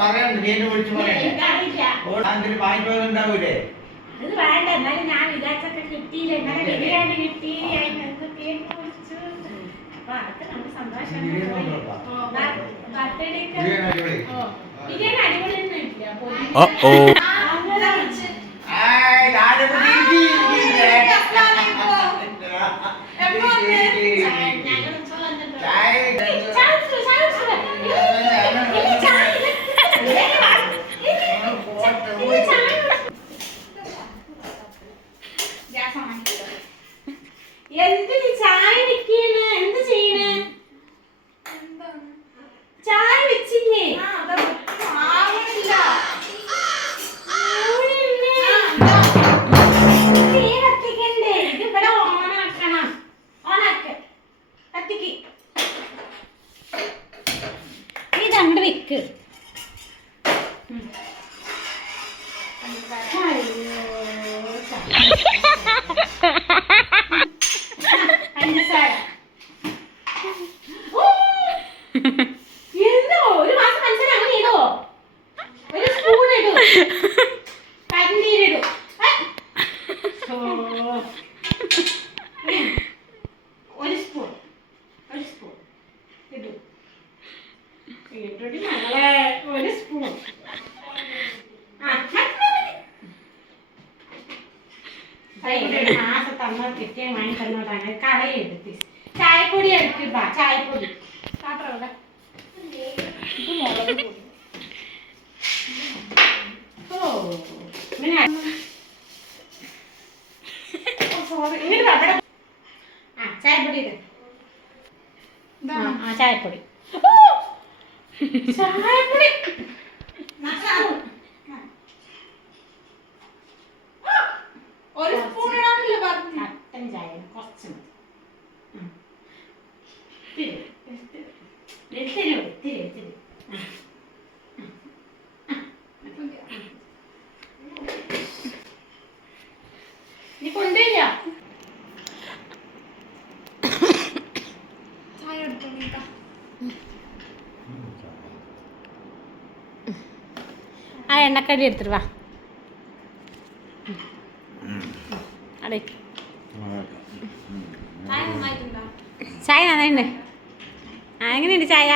പറയണ്ട നീ വിളിച്ചു പറയാൻ വാങ്ങിപ്പോണ്ടാവൂലേ അത് വേണ്ട. എന്നാലും ഞാൻ വിചാരിച്ചൊക്കെ കിട്ടിയില്ല. എന്നാലും ബിരിയാണി കിട്ടി. അപ്പൊ അതൊക്കെ നമുക്ക് സന്തോഷം. ബിരിയാണി അടിപൊളി ഒന്നും ഇല്ല. എന്തിന് ചായ വെക്കണ്? എന്ത് ചെയ്യണ്? ചായ വെച്ചില്ലേ? കത്തിക്കണ്ടേ? ഇത് ഇവിടെ ഓണാക്കണം. ഓണാക്ക്. കത്തിക്ക്. ഇതങ്ങോട്ട് വെക്ക്. എന്തോ ഒരു മാസം മനസ്സിൽ അങ്ങനെ ഇടോ? ഒരു സ്പൂൺ ഇടൂ. കരിനീരിടൂ. ഒരു സ്പൂൺ ഇടൂ. ഇട്ടോടി മകളെ. ഒരു സ്പൂൺ. മാസം തന്ന കിട്ടിയ വാങ്ങി തന്നോട്ടാണ് കളയെടുത്ത്. ചായപ്പൊടി എടുക്കുക. ചായപ്പൊടി ചായപ്പൊടി ചായപ്പൊടി ചായപ്പൊടി ഒരു സ്പൂൺ ഇടാനല്ലേ പറഞ്ഞു. കട്ടൻ ചായ കുറച്ച് നീ കൊണ്ടുവരിക. ചായ എടുത്തു. ആ എണ്ണക്കടി എടുത്തിട്ട് വാ. അടേ ചായ നന്നായിട്ടുണ്ട്. ആ എങ്ങനെയുണ്ട് ചായ?